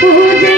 পূজা